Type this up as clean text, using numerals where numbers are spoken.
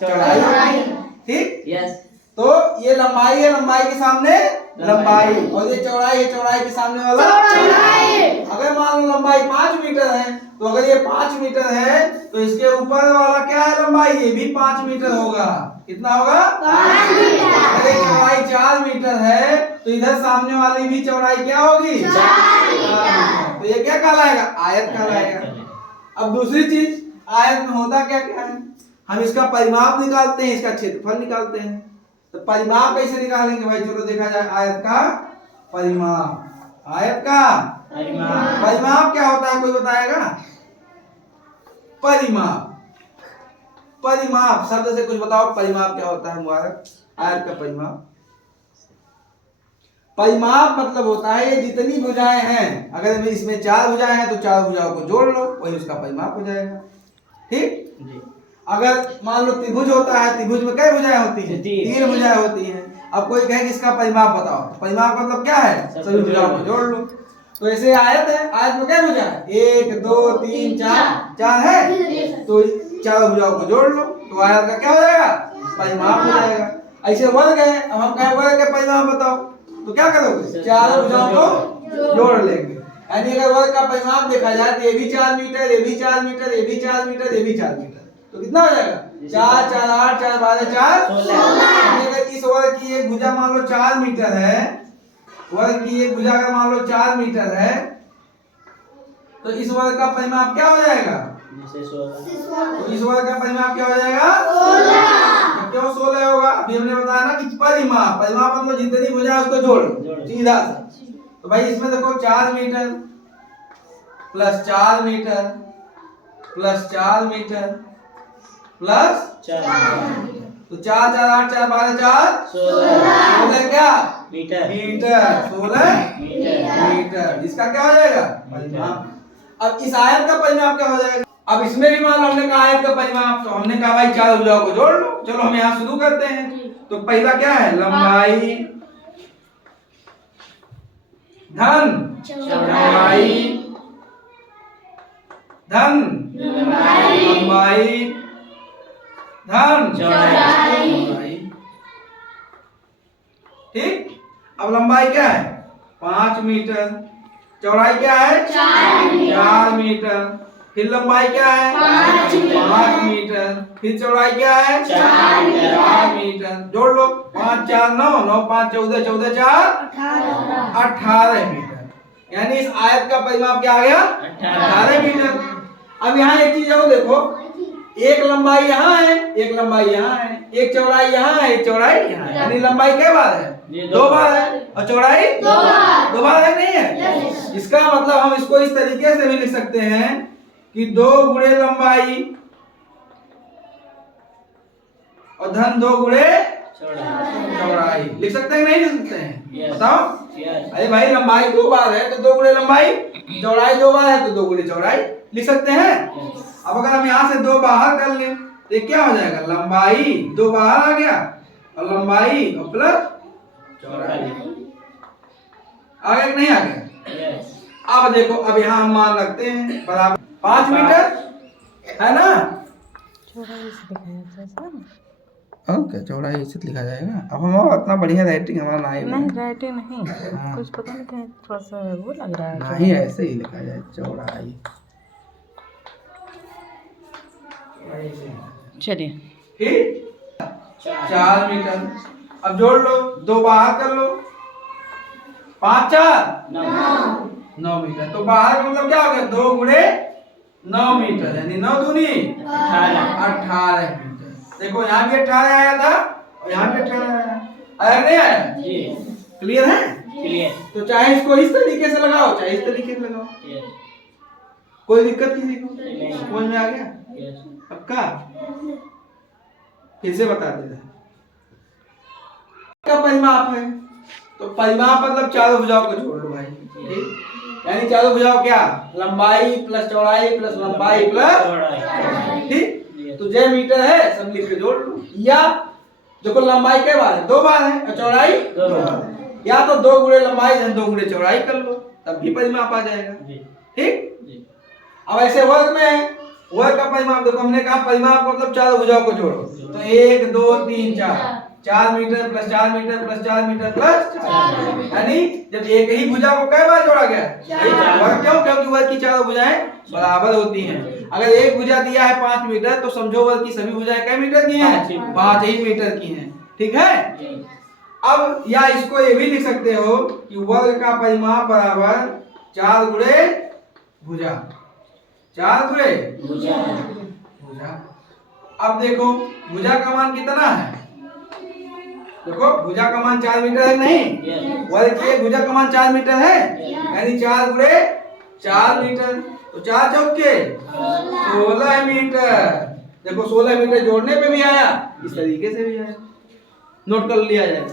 चौड़ाई। ठीक, यस। तो ये लंबाई है, लंबाई के सामने लंबाई, और ये चौड़ाई है, चौड़ाई के सामने वाला चौड़ाई। अगर मान लो लंबाई 5 मीटर है, तो अगर ये 5 मीटर है तो इसके ऊपर वाला क्या है लंबाई, ये भी 5 मीटर होगा। कितना होगा? 5 मीटर। अगर चौड़ाई 4 मीटर है तो इधर सामने वाली भी चौड़ाई क्या होगी? 4 मीटर। तो ये क्या कहलाएगा? आयत कहलाएगा। अब दूसरी चीज, आयत में होता क्या क्या है, हम इसका परिमाप निकालते हैं, इसका क्षेत्रफल निकालते हैं। तो परिमाप कैसे निकालेंगे भाई? चलो देखा जाए आयत का परिमाप। आयत का परिमाप क्या होता है, कोई बताएगा? परिमाप, परिमाप शब्द से कुछ बताओ, परिमाप क्या होता है मुबारक? आयत का परिमाप, परिमाप मतलब होता है ये जितनी भुजाएं हैं, अगर इसमें 4 भुजाएं हैं तो 4 भुजाओं को जोड़ लो, वही उसका परिमाप हो जाएगा। ठीक, अगर मान लो त्रिभुज होता है, त्रिभुज में कई भुजाएं होती हैं? 3 भुजाएं होती हैं। अब कोई कहे कि इसका परिमाप बताओ, तो परिमाप मतलब क्या है? सभी भुजाओं को जोड़ लो। तो ऐसे आयत है, आयत में क्या भुजा है? 1 2 3 4 है, तो 4 भुजाओं को जोड़ लो, तो आयत का क्या हो जाएगा? परिमाप हो जाएगा। ऐसे वर्ग है, अब हम कहें वर्ग का परिमाप बताओ, तो क्या करोगे? 4 भुजाओं को जोड़ लेंगे। यानी अगर वर्ग का परिमाप देखा जाए तो ये भी 4 मीटर, ये भी 4 मीटर, ये भी 4 मीटर, ये भी 4 मीटर, तो कितना हो जाएगा? 4 4 8 4 12 4 16। अगर इस वर्ग की एक भुजा मान लो 4 मीटर है, वर्ग की एक भुजा अगर मान लो 4 मीटर है, तो इस वर्ग का परिमाप क्या हो जाएगा? तो इस वर्ग का परिमाप क्या हो जाएगा? 16। क्यों 16 होगा? अभी हमने बताया ना कि परिमाप, परिमाप मतलब जितनी भुजा उसको जोड़, सीधा सा। तो भाई इसमें देखो 4 metre plus 4 metre plus 4 metre plus 4, तो 4 4 8 4 12 4 16 क्या मीटर? 16 मीटर। इसका क्या हो जाएगा? परिमाप। अब इस आयत का परिमाप क्या हो जाएगा? अब इसमें भी मान लो हमने कहा आयत का परिमाप, तो हमने कहा भाई 4 भुजाओं को जोड़ लो। चलो हम यहाँ शुरू करते हैं। तो पहला क्या है? लंबाई धन चौड़ाई धन लंबाई धन चौड़ाई। ठीक, अब लंबाई क्या है? 5 मीटर, चौड़ाई क्या है? 4 मीटर, फिर लंबाई क्या है? 5 मीटर, फिर चौड़ाई क्या है? 4 मीटर। जोड़ लो, 5 4 9 9 5 14 14 4 18 मीटर। यानी इस आयत का परिमाप क्या आ गया? 18 मीटर। अब यहाँ एक चीज और देखो, एक लंबाई यहाँ है, एक लंबाई यहाँ है, एक चौड़ाई यहाँ है, एक चौड़ाई यहाँ है। यानी लंबाई क्या बार है? 2 बार है, और चौड़ाई 2 बार है, नहीं है? इसका मतलब हम इसको इस तरीके से भी लिख सकते हैं कि 2 गुणे लंबाई और धन 2 गुणे चौड़ाई। लिख सकते हैं कि नहीं लिख सकते हैं? बताओ। अरे भाई लंबाई 2 बार है तो 2 गुणे लंबाई, चौड़ाई 2 बार है तो 2 गुणे चौड़ाई लिख सकते हैं। अब अगर हम यहाँ से 2 बाहर कर लें तो क्या हो जाएगा? लंबाई 2 बाहर आ गया और लंबाई और प्लस चौड़ाई आ गया कि नहीं आ गया? अब देखो, अब यहाँ हम मान रखते हैं बराबर 5 मीटर है ना? ओके, चौड़ाई ऐसे लिखा जाएगा। अब हम इतना बढ़िया राइटिंग हमारा नहीं, राइटिंग नहीं, कुछ पता नहीं क्या, थोड़ा सा वो लग रहा है। नहीं, ऐसे ही लिखा जाए चौड़ाई। चलिए, ठीक, 4 मीटर। अब जोड़ लो, 2 बाहर कर लो, 5 4 9 मीटर। तो बाहर का मतलब क्या हो गया? 2 गुणे 9 मीटर, यानी 9 दूनी 18 मीटर। देखो यहाँ भी 18 आया था और यहाँ भी 18 आया नहीं आया? क्लियर है? क्लियर। तो चाहे इसको इस तरीके से लगाओ, चाहे इस तरीके से लगाओ, कोई दिक्कत किसी को? समझ में आ गया? पक्का? फिर से बता देना का परिमाप है। तो परिमाप मतलब 4 भुजाओं को जोड़ लो भाई। ठीक, यानी 4 भुजाओं क्या? लंबाई प्लस चौड़ाई प्लस लंबाई प्लस चौड़ाई। ठीक, तो जो मीटर है सब लिख के जोड़ लो। या देखो लंबाई क्या बार है? 2 बार है, और चौड़ाई 2 बार है। या तो 2 गुणे लंबाई धन 2 गुणे चौड़ाई कर लो, तब भी परिमाप आ जाएगा। ठीक, अब ऐसे वर्ग में है वर्ग का परिमाप देखो, हमने कहा परिमाप मतलब चारों भुजाओं को जोड़ो, तो 1 2 3 4 metre plus 4 metre plus 4 metre plus 4, यानी जब एक ही भुजा को कई बार जोड़ा गया, वर्ग क्यों? क्योंकि वर्ग की चारों भुजाएं बराबर होती हैं। अगर एक भुजा दिया है 5 मीटर तो समझो वर्ग की सभी भुजाएं कै मीटर की हैं? 5 ही मीटर की हैं। ठीक है। अब या इसको ये भी लिख सकते हो कि वर्ग का परिमाप बराबर 4 गुणे भुजा, 4 गुणे भुजा। अब देखो भुजा का मान कितना है, देखो भुजा का मान 4 मीटर है नहीं, वर्ग की भुजा का मान 4 मीटर है, यानी 4 गुणे 4 मीटर, तो 4 चौके 16 मीटर। देखो 16 मीटर जोड़ने पे भी आया, इस तरीके से भी आया, नोट कर लिया जाए।